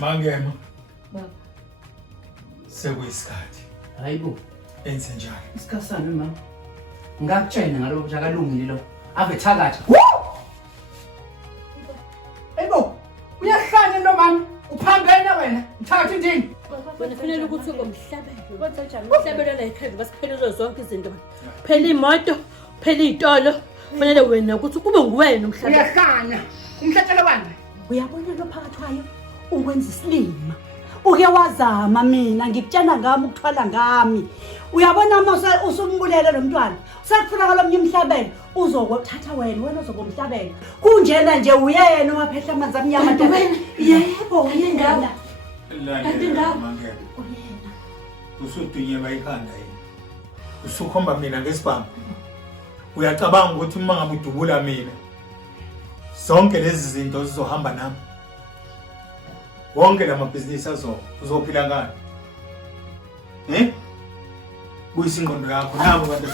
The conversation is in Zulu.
Mangema. Baba. Sekuyisikhathi. Hayibo. Enze njalo. Isikhatsana mama. Ngakutshela ngalo akalungile lo. Ave thakatha. Hayibo. Uyahlanya lo mama. Uphambene wena. Uthatha indini. Wena kufanele ukuthi ngomhlabelo. Umhlabelo la ekhaya basiphelele zonke izinto. Phela imoto, phela izitolo. Kufanele wena ukuthi kube nguwena umhlabelo. Uyahlanya. Umhlatshelo wani? Uyabona lo phakathi wayo ukwenza isilima. Uke wazama mina ngikutshela ngami ukuthwala ngami. Uyabona uma usumbulele lo mntwana. Usakufuna kwalomnye umhlabelo uzokuthatha wena uzobomhlabela. Kunjena nje uyena owaphehla amanzi amnyama wena. Yebo uyena. Kanti Mangema. Usudunyelwa ikhanda yini? Usukhomba mina ngesibhamu. Uyacabanga ukuthi uma ngabe udubula mina zonke lezi zinto zizohamba nami. Wonke lamabhizinisi uzophila ngani? Kuyisingqondo yakho nabo bantu.